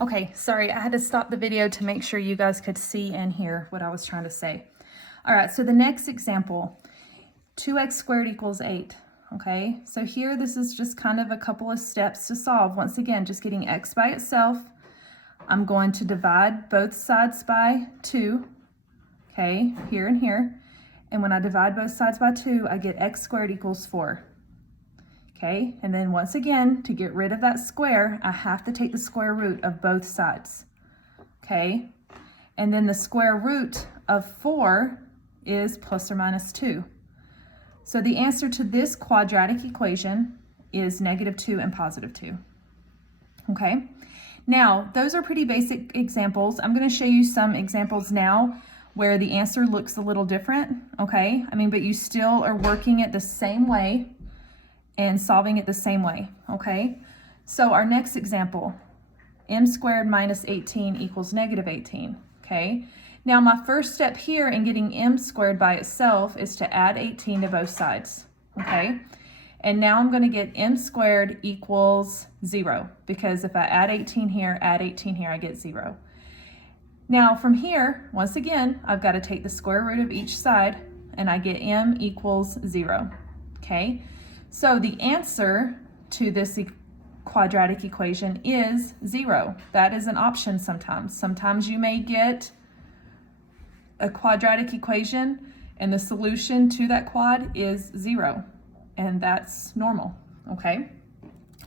Okay, sorry, I had to stop the video to make sure you guys could see and hear what I was trying to say. All right, so the next example, 2x squared equals 8. Okay, so here this is just kind of a couple of steps to solve. Once again, just getting x by itself. I'm going to divide both sides by 2, okay, here and here. And when I divide both sides by 2, I get x squared equals 4. Okay, and then once again, to get rid of that square, I have to take the square root of both sides. Okay, and then the square root of 4 is plus or minus 2. So the answer to this quadratic equation is -2 and +2. Okay, now those are pretty basic examples. I'm going to show you some examples now where the answer looks a little different. Okay, but you still are working it the same way and solving it the same way. Okay, so our next example, m squared minus 18 equals -18. Okay, now my first step here in getting m squared by itself is to add 18 to both sides. Okay, and now I'm going to get m squared equals 0, because if I add 18 here, add 18 here, I get 0. Now from here, once again, I've got to take the square root of each side, and I get m equals 0. Okay, so the answer to this quadratic equation is 0. That is an option sometimes. Sometimes you may get a quadratic equation and the solution to that quad is 0, and that's normal. Okay,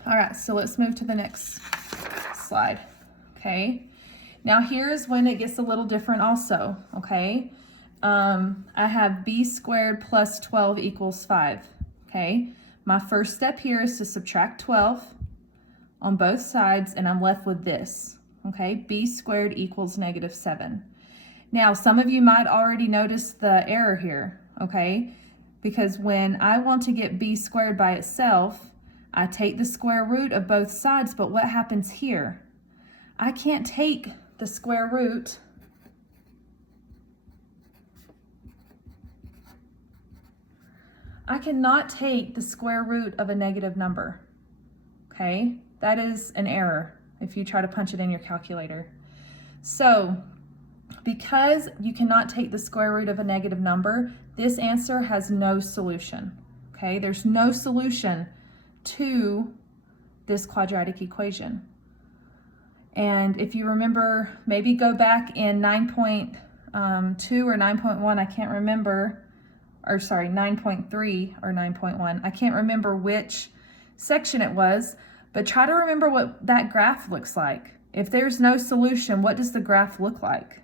all right, so let's move to the next slide. Okay, now here's when it gets a little different also. Okay, I have b squared plus 12 equals 5. Okay, my first step here is to subtract 12 on both sides, and I'm left with this. Okay, b squared equals -7. Now, some of you might already notice the error here, okay? Because when I want to get b squared by itself, I take the square root of both sides, but what happens here? I can't take the square root I cannot take the square root of a negative number, okay? That is an error if you try to punch it in your calculator. So, because you cannot take the square root of a negative number, this answer has no solution, okay? There's no solution to this quadratic equation. And if you remember, maybe go back in 9.2 or 9.1, I can't remember, or sorry, 9.3 or 9.1. I can't remember which section it was, but try to remember what that graph looks like. If there's no solution, what does the graph look like?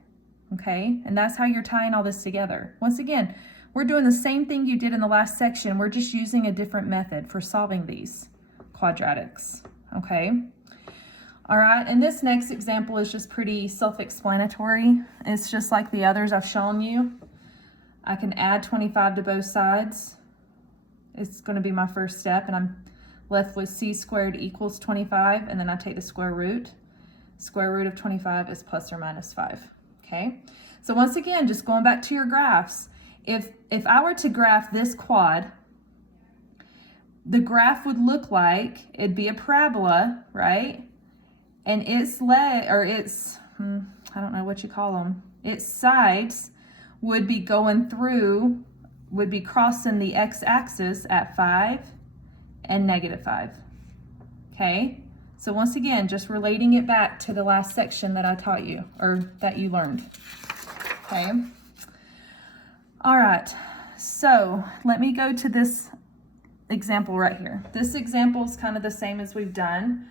Okay, and that's how you're tying all this together. Once again, we're doing the same thing you did in the last section. We're just using a different method for solving these quadratics. Okay, all right, and this next example is just pretty self-explanatory. It's just like the others I've shown you. I can add 25 to both sides. It's going to be my first step, and I'm left with c squared equals 25, and then I take the square root. Square root of 25 is plus or minus 5. Okay, so once again, just going back to your graphs, if I were to graph this quad, the graph would look like, it'd be a parabola, right? And its I don't know what you call them, its sides would be going through, would be crossing the x-axis at 5 and -5. Okay, so once again, just relating it back to the last section that I taught you, or that you learned. Okay, all right, so let me go to this example right here. This example is kind of the same as we've done.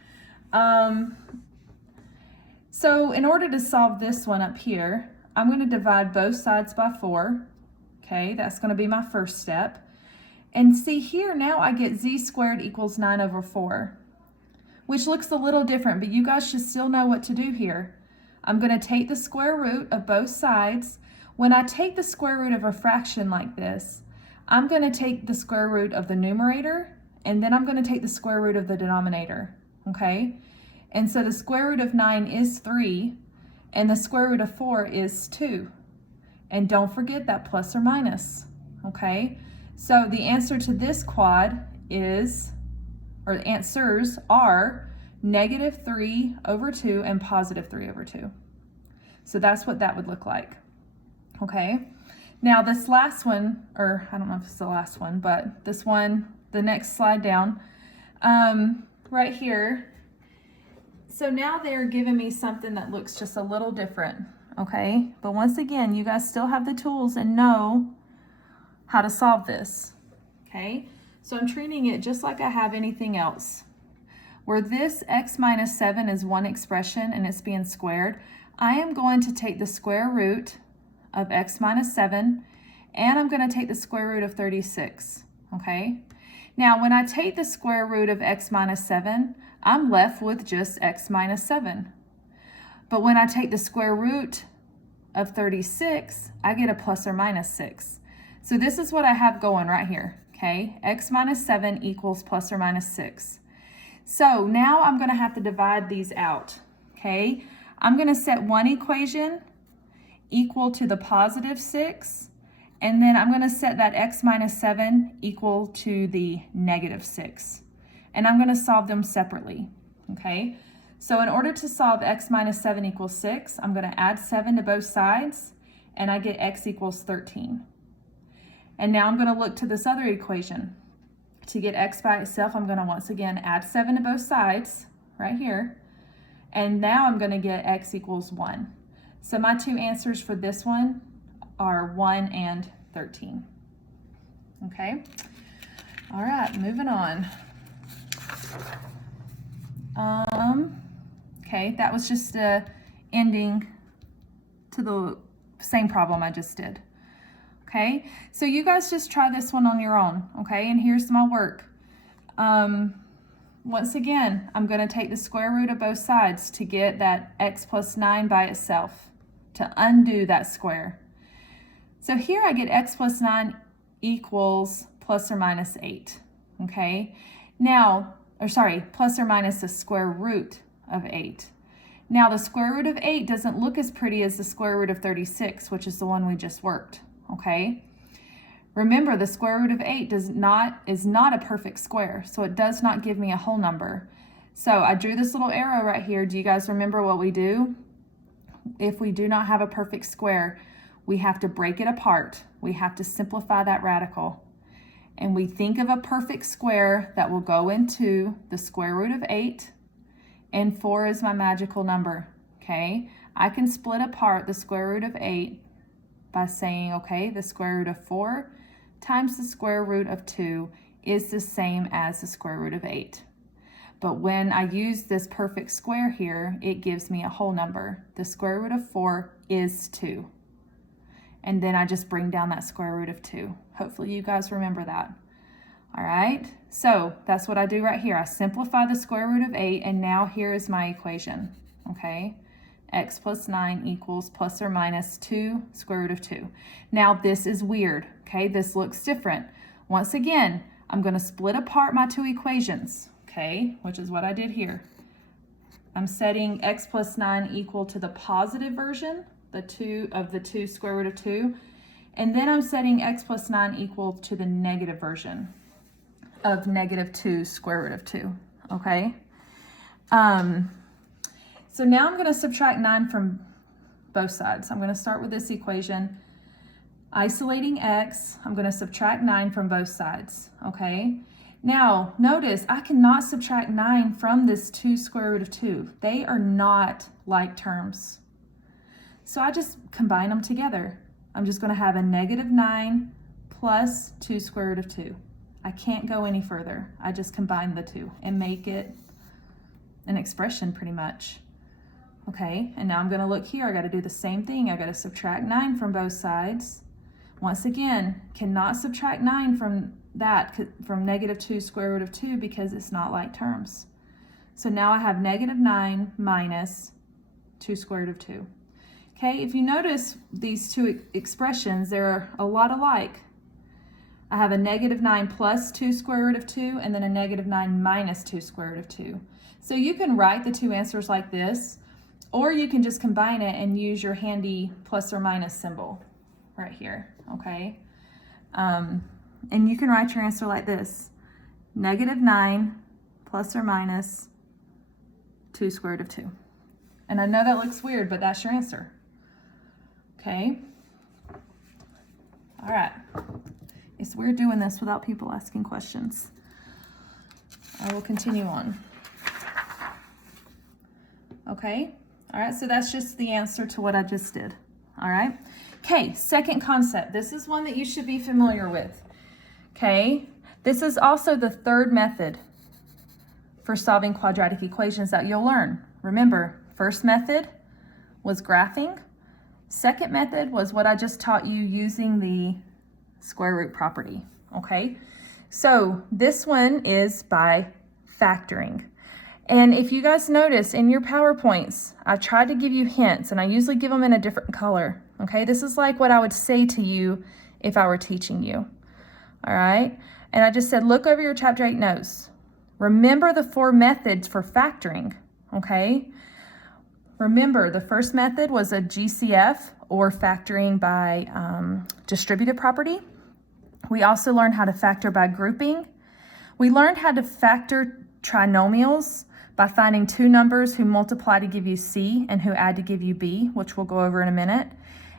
So in order to solve this one up here, I'm going to divide both sides by 4. Okay, that's going to be my first step. And see here, now I get z squared equals 9 over 4, which looks a little different, but you guys should still know what to do here. I'm going to take the square root of both sides. When I take the square root of a fraction like this, I'm going to take the square root of the numerator, and then I'm going to take the square root of the denominator. Okay, and so the square root of 9 is 3, and the square root of 4 is 2. And don't forget that plus or minus, okay? So the answer to this quad is, or the answers are negative 3 over 2 and positive 3 over 2. So that's what that would look like. Okay, now this last one, or I don't know if it's the last one, but this one, the next slide down, right here. So now they're giving me something that looks just a little different, okay? But once again, you guys still have the tools and know how to solve this, okay? So I'm treating it just like I have anything else. Where this x minus 7 is one expression and it's being squared, I am going to take the square root of x minus 7 and I'm going to take the square root of 36, okay? Now, when I take the square root of x minus 7, I'm left with just x minus 7. But when I take the square root of 36, I get a plus or minus 6. So this is what I have going right here, okay? X minus 7 equals plus or minus 6. So now I'm going to have to divide these out, okay? I'm going to set one equation equal to the positive 6, and then I'm going to set that x minus 7 equal to the negative 6. And I'm going to solve them separately, okay? So in order to solve x minus 7 equals 6, I'm going to add 7 to both sides, and I get x equals 13. And now I'm going to look to this other equation. To get x by itself, I'm going to once again add 7 to both sides, right here. And now I'm going to get x equals 1. So my two answers for this one are 1 and 13. Okay? All right, moving on. Okay, that was just a ending to the same problem I just did. Okay, so you guys just try this one on your own, okay? And here's my work. Once again, I'm going to take the square root of both sides to get that x plus 9 by itself, to undo that square. So here I get x plus 9 equals plus or minus 8, okay? Now, plus or minus the square root of 8. Now the square root of 8 doesn't look as pretty as the square root of 36, which is the one we just worked, okay? Remember, the square root of 8 is not a perfect square, so it does not give me a whole number. So I drew this little arrow right here. Do you guys remember what we do? If we do not have a perfect square, we have to break it apart. We have to simplify that radical. And we think of a perfect square that will go into the square root of 8, and 4 is my magical number, okay? I can split apart the square root of 8 by saying, okay, the square root of 4 times the square root of 2 is the same as the square root of 8. But when I use this perfect square here, it gives me a whole number. The square root of 4 is 2. And then I just bring down that square root of 2. Hopefully you guys remember that. All right, so that's what I do right here. I simplify the square root of 8, and now here is my equation, okay? X plus 9 equals plus or minus 2 square root of 2. Now this is weird, okay? This looks different. Once again, I'm going to split apart my two equations, okay? Which is what I did here. I'm setting x plus 9 equal to the positive version, the 2 square root of 2. And then I'm setting x plus 9 equal to the negative version of negative 2 square root of 2, okay? So now I'm going to subtract 9 from both sides. I'm going to start with this equation. Isolating x, I'm going to subtract 9 from both sides, okay? Now, notice I cannot subtract 9 from this 2 square root of 2. They are not like terms. So I just combine them together. I'm just going to have a negative 9 plus 2 square root of 2. I can't go any further. I just combine the two and make it an expression pretty much. Okay, and now I'm going to look here. I got to do the same thing. I got to subtract 9 from both sides. Once again, cannot subtract 9 from negative 2 square root of 2 because it's not like terms. So now I have negative 9 minus 2 square root of 2. Okay, if you notice these two expressions, they're a lot alike. I have a negative 9 plus 2 square root of 2 and then a negative 9 minus 2 square root of 2. So you can write the two answers like this, or you can just combine it and use your handy plus or minus symbol right here, okay? And you can write your answer like this: negative 9 plus or minus 2 square root of 2. And I know that looks weird, but that's your answer. Okay. All right. It's weird doing this without people asking questions. I will continue on. Okay. All right. So that's just the answer to what I just did. All right. Okay. Second concept. This is one that you should be familiar with. Okay. This is also the third method for solving quadratic equations that you'll learn. Remember, first method was graphing. Second method was what I just taught you using the square root property, okay? So this one is by factoring. And if you guys notice in your PowerPoints, I tried to give you hints, and I usually give them in a different color, okay? This is like what I would say to you if I were teaching you, all right? And I just said, look over your Chapter 8 notes. Remember the 4 methods for factoring, okay? Remember, the first method was a GCF, or factoring by distributive property. We also learned how to factor by grouping. We learned how to factor trinomials by finding 2 numbers who multiply to give you C and who add to give you B, which we'll go over in a minute.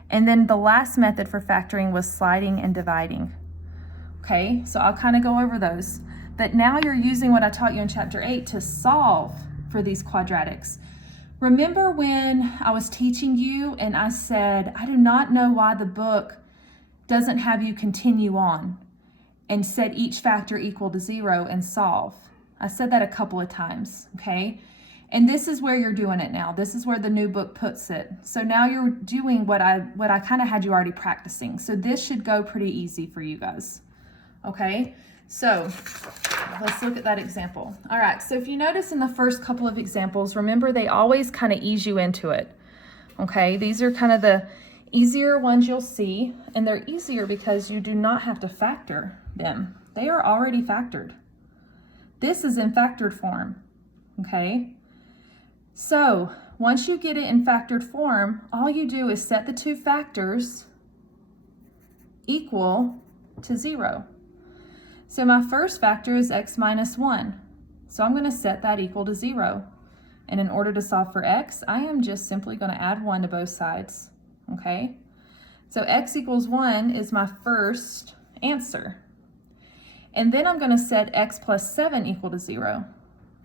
And then the last method for factoring was sliding and dividing. Okay, so I'll kind of go over those. But now you're using what I taught you in Chapter 8 to solve for these quadratics. Remember when I was teaching you and I said, I do not know why the book doesn't have you continue on and set each factor equal to 0 and solve. I said that a couple of times, okay? And this is where you're doing it now. This is where the new book puts it. So now you're doing what I kind of had you already practicing. So this should go pretty easy for you guys, okay? So let's look at that example. All right, so if you notice in the first couple of examples, remember they always kind of ease you into it, okay? These are kind of the easier ones you'll see, and they're easier because you do not have to factor them. They are already factored. This is in factored form, okay? So once you get it in factored form, all you do is set the 2 factors equal to 0. So my first factor is x minus 1. So I'm going to set that equal to 0. And in order to solve for x, I am just simply going to add 1 to both sides. Okay? So x equals 1 is my first answer. And then I'm going to set x plus 7 equal to 0.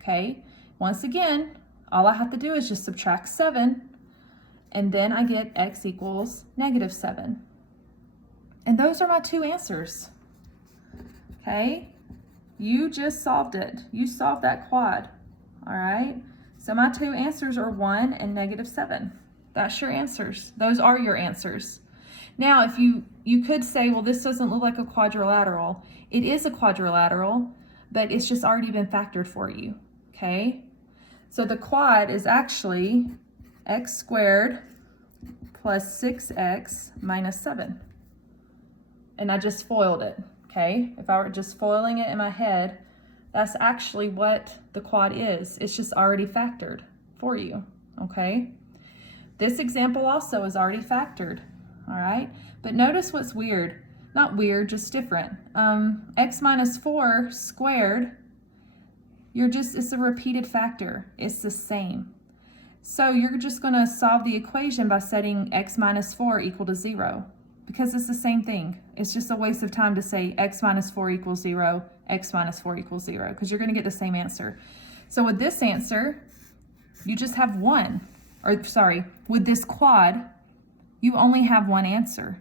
Okay? Once again, all I have to do is just subtract 7. And then I get x equals negative 7. And those are my 2 answers. Okay, you just solved it. You solved that quad, all right? So my 2 answers are 1 and negative 7. That's your answers. Those are your answers. Now, if you could say, well, this doesn't look like a quadrilateral. It is a quadrilateral, but it's just already been factored for you, okay? So the quad is actually x squared plus 6x minus 7. And I just FOILed it. Okay, if I were just foiling it in my head, that's actually what the quad is. It's just already factored for you, okay? This example also is already factored, all right? But notice what's weird. Not weird, just different. X minus 4 squared, it's a repeated factor. It's the same. So you're just gonna solve the equation by setting x minus 4 equal to 0. Because it's the same thing. It's just a waste of time to say x minus 4 equals 0, x minus 4 equals 0, because you're going to get the same answer. So with this answer, you just have 1. Or sorry, with this quad, you only have 1 answer,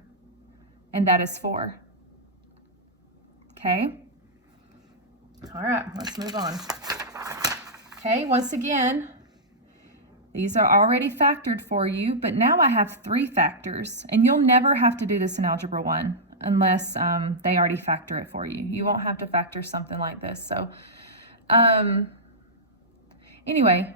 and that is 4. Okay? All right, let's move on. Okay, once again, these are already factored for you, but now I have 3 factors, and you'll never have to do this in Algebra 1 unless they already factor it for you. You won't have to factor something like this. So anyway,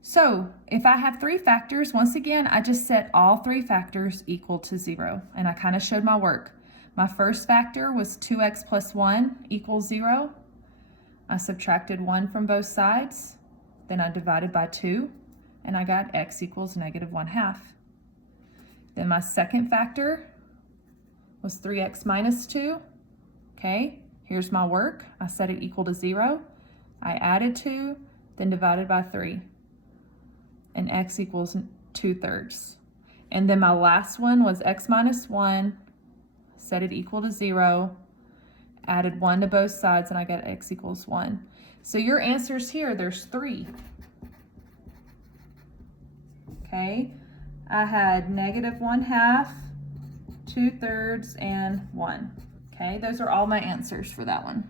so if I have 3 factors, once again, I just set all 3 factors equal to 0, and I kind of showed my work. My first factor was 2x plus 1 equals 0. I subtracted 1 from both sides, then I divided by 2. And I got x equals negative 1/2. Then my second factor was 3x minus 2. Okay, here's my work. I set it equal to 0. I added 2, then divided by 3. and x equals 2/3. And then my last one was x minus 1, set it equal to 0, added 1 to both sides, and I got x equals 1. So your answers here, there's 3. Okay, I had -1/2, 2/3, and 1. Okay, those are all my answers for that one.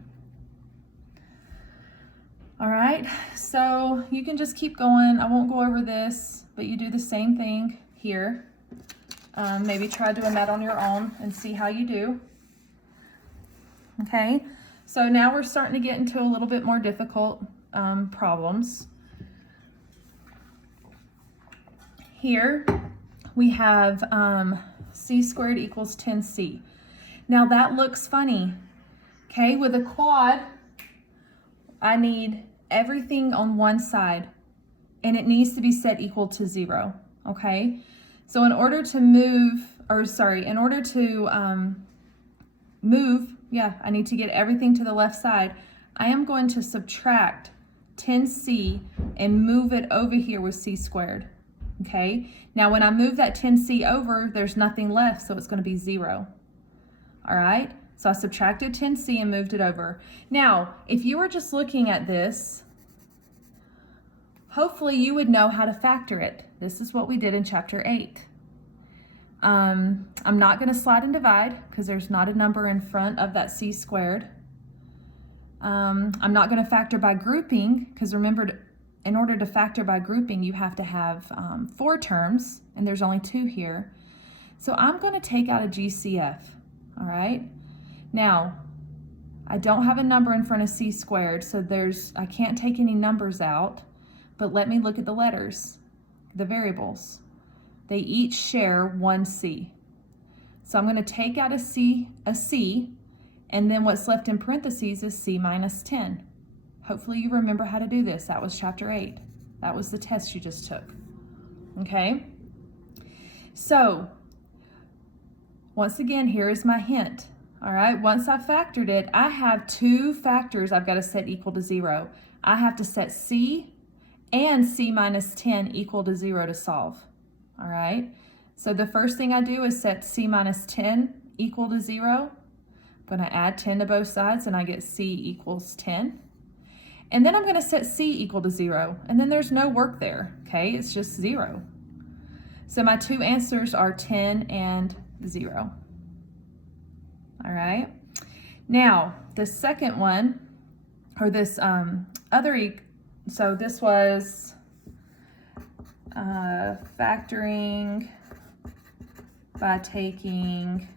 All right, so you can just keep going. I won't go over this, but you do the same thing here. Maybe try doing that on your own and see how you do. Okay, so now we're starting to get into a little bit more difficult problems. Here we have c squared equals 10c. Now that looks funny. Okay, with a quad, I need everything on one side and it needs to be set equal to 0. Okay, so in order to move, I need to get everything to the left side. I am going to subtract 10c and move it over here with c squared. Okay, now when I move that 10c over, there's nothing left, so it's going to be 0. All right, so I subtracted 10c and moved it over. Now, if you were just looking at this, hopefully you would know how to factor it. This is what we did in chapter 8. I'm not going to slide and divide because there's not a number in front of that c squared. I'm not going to factor by grouping because remember, in order to factor by grouping, you have to have 4 terms, and there's only 2 here. So I'm going to take out a GCF, all right? Now, I don't have a number in front of c squared, so I can't take any numbers out, but let me look at the letters, the variables. They each share 1 c. So I'm going to take out a c, and then what's left in parentheses is c minus 10. Hopefully you remember how to do this. That was chapter 8. That was the test you just took. Okay? So, once again, here is my hint. All right, once I've factored it, I have 2 factors I've got to set equal to 0. I have to set c and c minus 10 equal to 0 to solve. All right, so the first thing I do is set c minus 10 equal to 0. I'm going to add 10 to both sides, and I get c equals 10. And then I'm going to set c equal to 0, and then there's no work there, okay? It's just 0. So my 2 answers are 10 and 0. All right. Now, the second one, or this so this was factoring by taking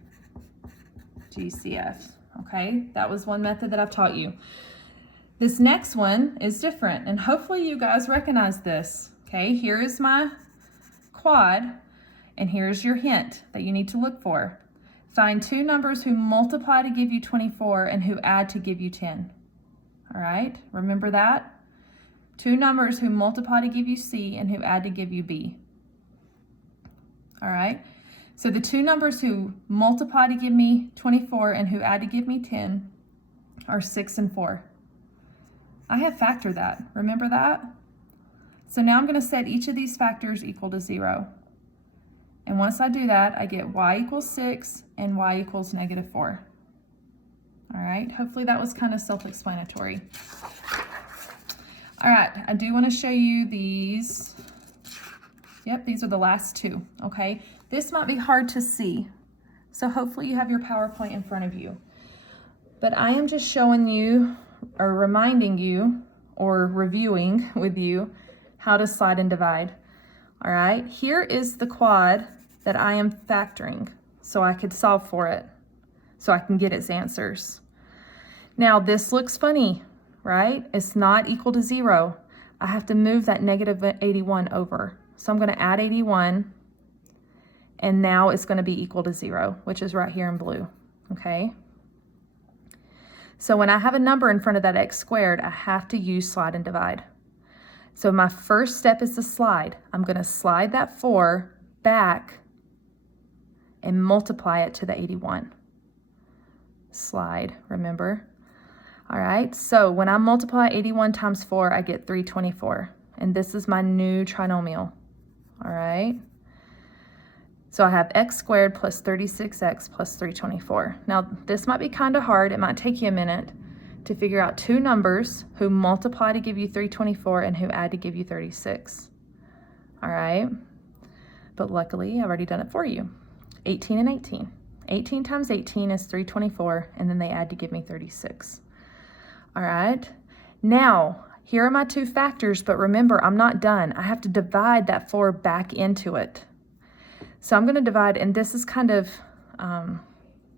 GCF, okay? That was one method that I've taught you. This next one is different, and hopefully you guys recognize this, okay? Here is my quad, and here's your hint that you need to look for. Find 2 numbers who multiply to give you 24 and who add to give you 10. All right, remember that? 2 numbers who multiply to give you C and who add to give you B. All right, so the 2 numbers who multiply to give me 24 and who add to give me 10 are 6 and 4. I have factored that, remember that? So now I'm going to set each of these factors equal to 0. And once I do that, I get y equals 6 and y equals -4. All right, hopefully that was kind of self-explanatory. All right, I do want to show you these. Yep, these are the last 2, okay? This might be hard to see, so hopefully you have your PowerPoint in front of you. But I am just showing you, or reminding you, or reviewing with you, how to slide and divide. All right, here is the quad that I am factoring, so I could solve for it, so I can get its answers. Now this looks funny, right? It's not equal to 0. I have to move that -81 over. So I'm going to add 81, and now it's going to be equal to 0, which is right here in blue, okay? So when I have a number in front of that x squared, I have to use slide and divide. So my first step is to slide. I'm going to slide that 4 back and multiply it to the 81. Slide, remember? All right, so when I multiply 81 times 4, I get 324. and this is my new trinomial, all right? So I have x squared plus 36x plus 324. Now, this might be kind of hard. It might take you a minute to figure out two numbers who multiply to give you 324 and who add to give you 36. All right? But luckily, I've already done it for you. 18 and 18. 18 times 18 is 324, and then they add to give me 36. All right? Now, here are my two factors, but remember, I'm not done. I have to divide that 4 back into it. So I'm going to divide, and this is kind of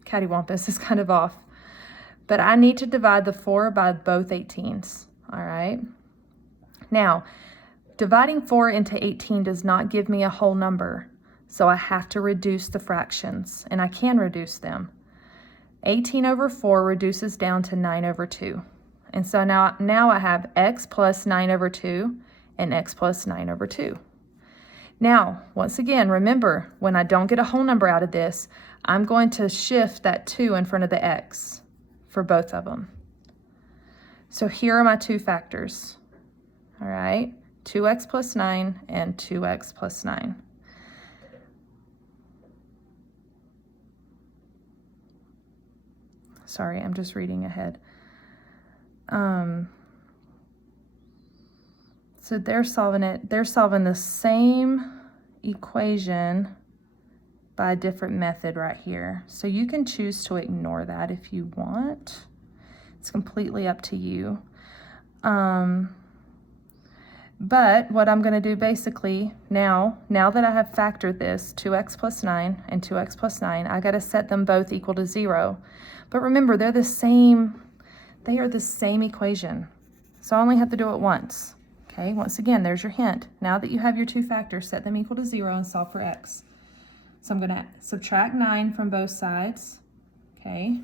cattywampus, is kind of off. But I need to divide the 4 by both 18s, all right? Now, dividing 4 into 18 does not give me a whole number, so I have to reduce the fractions, and I can reduce them. 18 over 4 reduces down to 9 over 2. And so now I have x plus 9 over 2 and x plus 9 over 2. Now, once again, remember, when I don't get a whole number out of this, I'm going to shift that 2 in front of the x for both of them. So here are my two factors, all right? 2x plus 9 and 2x plus 9. Sorry, I'm just reading ahead. So they're solving the same equation by a different method right here. So you can choose to ignore that if you want. It's completely up to you. But what I'm going to do basically now that I have factored this, 2x plus 9 and 2x plus 9, I got to set them both equal to 0. But remember, they are the same equation. So I only have to do it once. Okay, once again, there's your hint. Now that you have your two factors, set them equal to 0 and solve for x. So I'm going to subtract 9 from both sides. Okay,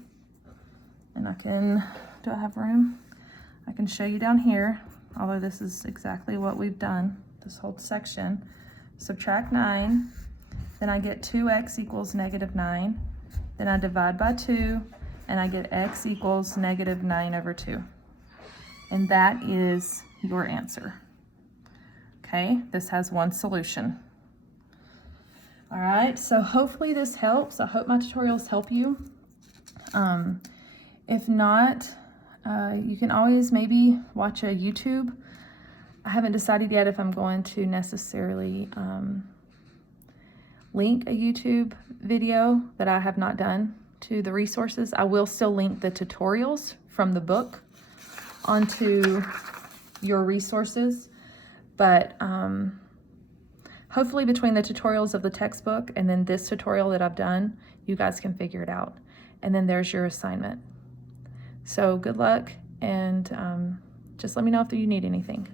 and do I have room? I can show you down here, although this is exactly what we've done, this whole section. Subtract 9, then I get 2x equals negative 9. Then I divide by 2, and I get x equals negative 9 over 2. And that is your answer. Okay, this has one solution. All right, so hopefully this helps. I hope my tutorials help you. If not, you can always maybe watch a YouTube. I haven't decided yet if I'm going to necessarily link a YouTube video that I have not done to the resources. I will still link the tutorials from the book onto your resources, but hopefully between the tutorials of the textbook and then this tutorial that I've done, you guys can figure it out. And then there's your assignment. So good luck, and just let me know if you need anything.